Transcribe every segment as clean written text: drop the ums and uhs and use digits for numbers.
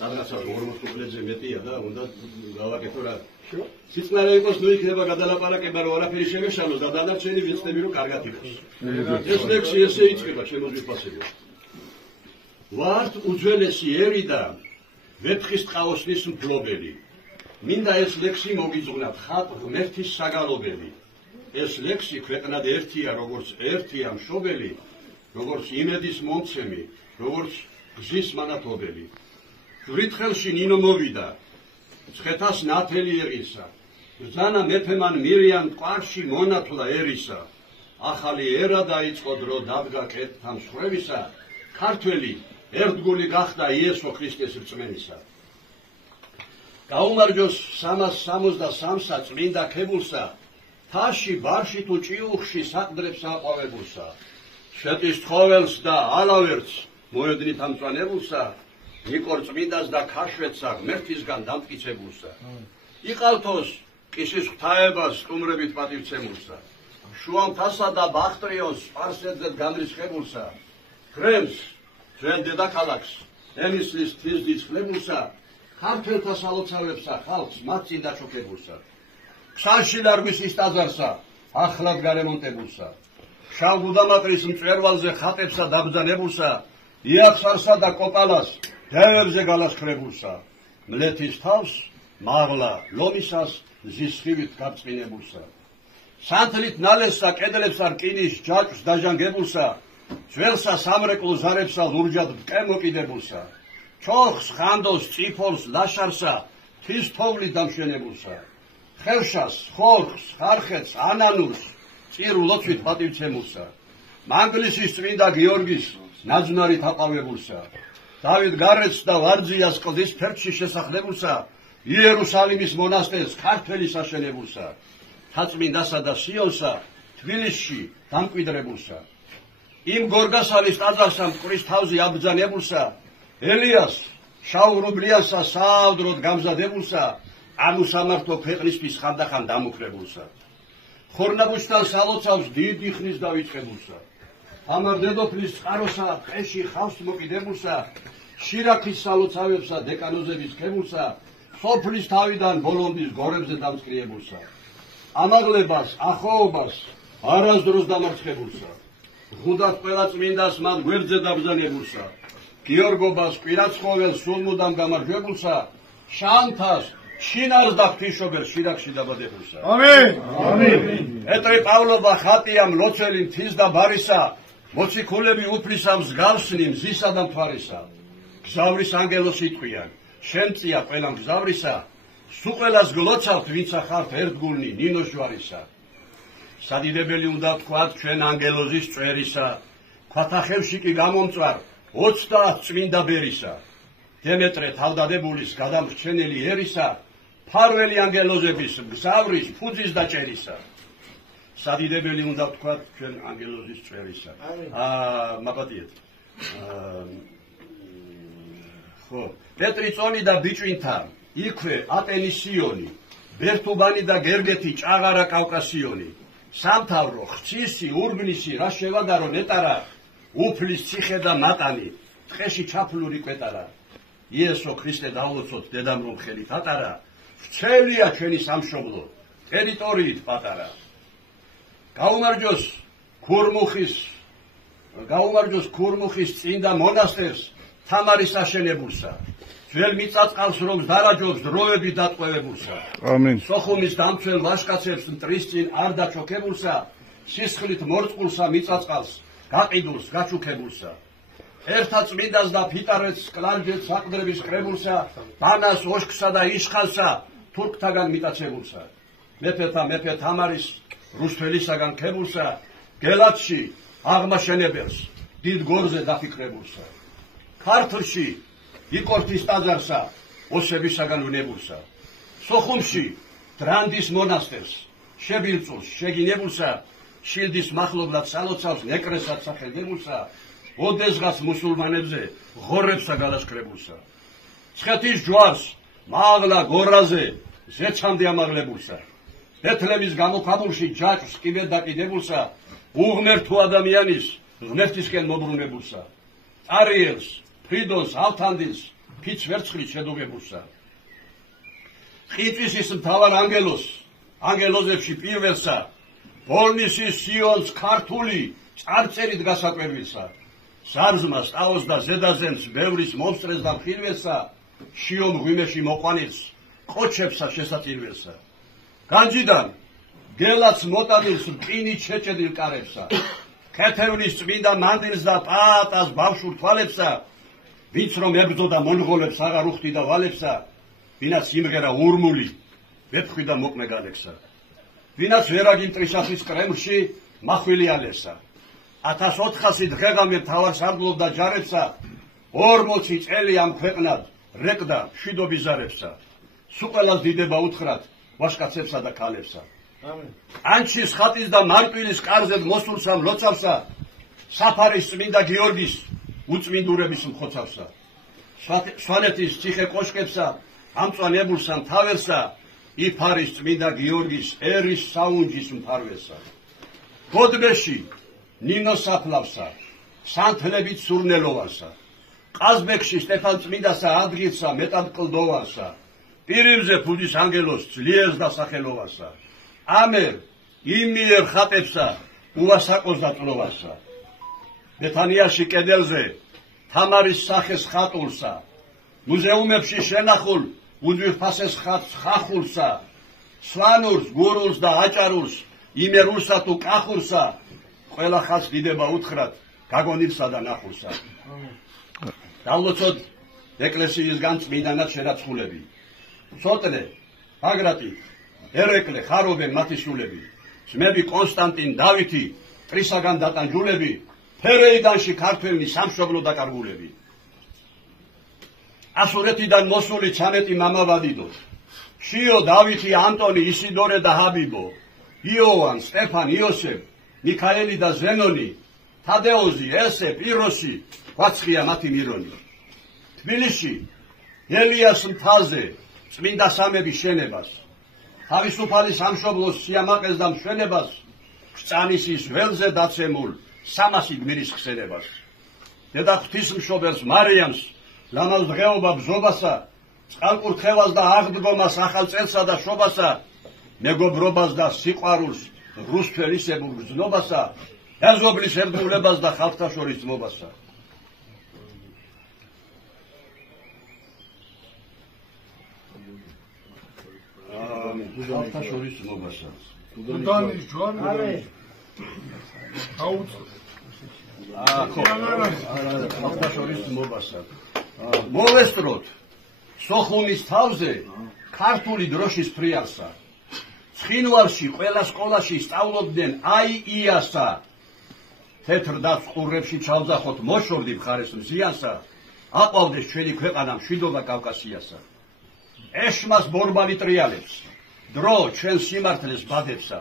რაღაცა 40 კუპლეტზე მეტია და უნდა გავაკეთო რა. სიწყნარე იყოს ნუ იქნება გადალაპარაკება რომ არაფერი შევეშალოს და დანარჩენი ვიცდები რომ კარგად იყოს. ეს ლექსი ესე იწყება ჩემს ვიფასებო. ვართ უძველესი ერი და ვეფხის ტყაოსნის მფლობელი. მინდა ეს ლექსი მოგიძღვნათ ხატ ღმერთის საგალობელი. ეს ლექსი ქვეყნად ერთია როგორც ერთია მშობელი, როგორც იმედის მომცემი, როგორც გზის მანათობელი. ვრითხელში ნინო მოვიდა, ცხეთას ნათელი ერისა, ბრძანა მეფემან მირიან მტკვარში მონათლა ერისა, ახალი ერა დაიწყო დრო დადგა კეთთა მსხვერისა, ქართველი ერთგული გახდა იესო ქრისტეს რწმენისა. გაუმარჯოს 363-სა წმინდა ქებულსა, თაში ბარში თუ ჭიუხში საყდრებს აყვავებულსა, შეტის თხოველს და ალავერts მოედნით ამწვანებულსა, ნიკორ წმინდას და ქაშვეთსა ღმერთისგან დამტკიცებულსა, იყალთოს კისის ღვთაებას სტუმრებით პატივცემულსა, შუამთასა და ბახტრიონს სპარსეთზეთ განრისხებულსა, გრემს ძველ დედაქალაქს ემისლის თიზდის ხლებულსა, ქართველთა სალოცავებსა ხალხს მათ წინ დაჩოქებულსა, ქსანშილარმისის ტაძარსა ახლად გარემონტებულსა, შავ გუდამაყრის მწვერვალზე ხატებსა დაბრძანებულსა, იახსარსა და კოპალას დევებზე გალაშქრებულსა, მლეთის თავს მაღლა ლომისას ზისხივით გაბწყინებულსა, სანთლით ნალესსა კედლებსა რკინის ჯაჭვს დაჟანგებულსა, ძველსა სამრეკლო ზარებსა ლურჯად მკემოკიდებულსა, ჩოხს ხანდოს წიფოლს ლაშარსა თის თოვლით დამშვენებულსა, ხევშას ხორხს ხარხეთს ანანურს წირ ლოცვით პატივცემულსა, მანგლისის წმინდა გიორგის ნაძვნარით აყავებულსა, დავით გარეთს და ვარძიას კლდის ფერდში შესახლებულსა, იერუსალიმის მონასტერს ქართველის აშენებულსა, თაწმინდასა და სიონსა თბილისში დამკვიდრებულსა, იმ გორგასალის ტაძარსა მტკვრის თავზე აბრძანებულსა, ელიას შაურუბლიასა საავდროდ გამზადებულსა, ამუსამართო ქვეყნისთვის ხანდახან დამუქრებულსა, ხორნაბუჩთან სალოცავს დიდი ხნის დავიწყებულსა, თამარ დედოფლის წყაროსა ტყეში ხავს მოკიდებულსა, შირაქის სალოცავებსა დეკანოზების ქებულსა, სოფლის თავიდან ბოლონდის გორებზე დამწყრიებულსა, ამაღლებას ახოობას არასდროს დამარცხებულსა, ღუდათ ყველა წმინდას მათ გვერდზე დაბრძანებულსა, გიორგობას კვირაცხოველს სულ მუდამ გამარჯვებულსა, შანთას შინარს და ღვთისმშობელს შირაქში დაბადებულსა. ამინ. ამინ. პეტრე პავლობა ხატია მლოცველი მთის და ბარისა, მოციქულები უფლისა მსგავსნი მზისა და მთვარისა, გზავრის ანგელოს იტყვიან, შემწია ყველა მგზავრისა, სულ ყველას გლოცავთ ვინცა ხართ ერთგულნი ნინო ჟვარისა. სადიდებელი უნდა თქვათ ჩვენ ანგელოზის წვერისა, ქვათახევში კი გამომწვარ 30 წმინდა ბერისა, დემეტრე თავდადებულის გადამრჩენელი ერისა, ფარველი ანგელოზების მგზავრის ფუძის დაჭერისა. სადიდებელი უნდა თქვათ ჩვენ ანგელოზის წვერისა. მაპატიეთ. ხო, პეტრი წონი და ბიჭვინთა, იქვე აპენისიონი, ბერთუბანი და გერგეთი ჭაღარა კავკასიონი, სამთავრო, ხცისი, ურბნისი, რა შევადარო ნეტარა, უფლის ციხე და მატანი, ტყეში ჩაფლური კვეტარა. იესო ქრისტე დავლოცოთ დედამრომ ხელით ატარა, ვრცელია ჩვენი სამშობლო, ტერიტორიით პატარა. გაუმარჯოს ქურმუხის წინდა მონასტერს თამარის აშენებულსა, ძველ მიწაწყალს რომ დარაჯობს დროებით დატყვევებულსა, ამინ. სოხუმის დამცველ ვაშკაცებს მტრის წინ არ დაჩოქებულსა, სისხლით მორწყულსა მიწაწყალს გაყიდულს გაჩუქებულსა, ერთა წმინდას და ფიტარეთს კლარჯეთს საყდრების კრებულსა, ბანას ოშკსა და იშხალსა თურქთაგან მიტაცებულსა, მეფეთა მეფე თამარის რუსთველისაგან ქებულსა, გელათში აღმაშენებელს დიდ გორზე დაფიქრებულსა, ქართლში იკორთის ტაძარსა ოსებისაგან ვნებულსა, სოხუმში დრანდის მონასტერს შებილწულს შეგინებულსა, შილდის მახლობლად სალოცავს ნეკრესაც სახელდებულსა, ოდესღაც მუსულმანებზე ღორებსა გალაშქრებულსა, ცხეთის ჯვარს მაღლა გორაზე ზეცამდე ამაღლებულსა, ბეთლემის გამოქვაბულში ჯაჭვს კიბედ დაკიდებულსა, უღმერთო ადამიანის ღმერთისკენ მობრუნებულსა, წარიელს, ფრიდონს, ავთანდილს, ფიც ვერცხლით შედუღებულსა. ყიტვის ის მთავარ ანგელოზებში პირველსა, ბოლნისის სიონს ქართული წარწერით გასაკვირვისა, სარზმას, ტაოს და ზედაზემს ბევრის მომსწრეს და მხილველსა, შიომ ღვიმეში მოყვანილს, ყოჩებსა შესაწირველსა. განჯიდან გელაც მოტანილს მყინით შეჭედილ კარებსა, ქეთევნის წმინდა მანდილს და პაატას ბავშვურ თვალებსა, ვინც რომ ებრძოდა მონღოლებს აღარ უხდიდა ვალებსა, ვინაც იმღერა ურმული, ვეფხვი და მოყმე გალექსა, ვინაც ვერაგიმ ტრისახის კრემლში მახვილი ალესა, 1400 დღეღამე მთავარს აღდლობდა ჯარებსა, 40 წელი ამ ქვეყნად რეკდა მშვიდობის ზარებსა, სუყელას დიდება უთხრათ ვაშკაცებსა და ქალებსა. ანჩის ხატის და მარტვილის კარზედ მოსულსა მლოცავსა, საფარის წმინდა გიორგის უწმინდურების მხოცავსა, სვანეთის ციხე კოშკებსა, ამწვანებულსა მთავერსა, იფარის წმინდა გიორგის ერის საუნჯის მფარვესა. გოდბეში ნინოს საფლავსა, სანთლებით სურნელოვანსა, ყაზბეგში სტეფან წმინდასა ადგილსა მეტად კლდოვანსა, პირივზე ფუძის ანგელოს ძლიერს და სახელოვანსა, ამერ იმიერ ხატებსა უვასაკოს და წლოვანსა. ბეთანიაში კედელზე თამარის სახეს ხატულსა, მუზეუმებში შენახულ უძვირფასეს ხატს ხახულსა, სვანურს, გურულს და აჭარულს, იმერულსა თუ კახურსა, ყველა ხალხს დიდება უთხრათ გაგონილსა და ნახულსა. დავლოცოთ ეკლესიისგან წმინდანად შერაცხულები. სოტლე, ბაგრატი, ერეკლე, ხარობენ მათი სულები, ძმები კონსტანტინ, დავითი, ტრისაგან დატანჯულები, ფერეიდანში ქართველი სამშობლო დაკარგულები. ასურეთიდან მოსული 13 მამავადიდო, შიო, დავითი, ანტონი, ისიდორე და ჰაბიბო, იოვან, სტეფან, იოსებ, მიქაელი და ზენონი, თადეოზი, ელსე, პიროსი, ვაცხია მათი მირონი. თბილისში ელიას მთაზე წმინდა სამების შენებას, თავისუფალი სამშობლოს სიამაყეს და მშვენებას, ჭანისის ველზე დაცემულ 300 გმირის ხსენებას. დედა ღვთისმშობელს მარიამს, ლამაზ დღეობა ბზობასა, წყალკურთხევას და აღდგომას ახალ წელსა და შობასა, მეგობრობას და სიყვარულს რუსთველისებურ გრძნობასა, ეზობლის ერთგულებას და ხალხთა შორის ძმობასა. ხალხთა შორის ძმობასა. დუდანის ჯვარი ხალხთა შორის ძმობასა. მოვესწროთ სოხუმის თავზე ქართული დროშის ფრიალსა. ცხინვალში ყველა სკოლაში სწავლობდნენ აი იასა. თეთრ დაც ყურებში ჩავძახოთ მოშორდი მხარეს მზიანსა. აყვავდეს ჩვენი ქვეყანა მშვიდობა კავკასიასა. ეშმას ბორბალი ტრიალებს, დრო ჩვენ სიმართლეს ბადებსა.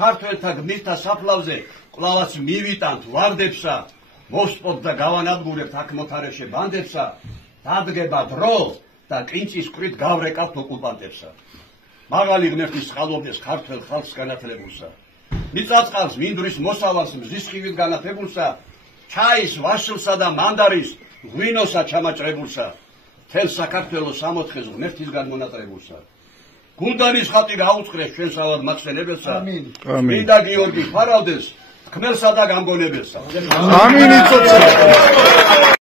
ქართველთა გმირთა საფლავზე კვლავაც მივიტანთ ვარდებსა. მოსპოთ და გავანადგურებთ აქ მოთარეშე ბანდებსა. დადგება დრო და კინჭის კვრით გავრეკავთ ოკუპანტებსა. მაღალი ღმერთის წყალობდეს ქართველ ხალხს განათლებულსა. მიწაწყალს მინდვრის მოსავალს მზის ხივით განათებულსა. ჩაის, ვაშლსა და მანდარის ღვინოსა ჩამაჭრებულსა. თელ საქართველოს სამოთხეს ღმერთისგან მონატრებულსა. გულდანის ხატი გაუწყრეს ჩვენ სავად მახსენებელსა. მინდა გიორგი ფარავდეს თქმელსა და გამგონებელსა. ამინ იწოდება.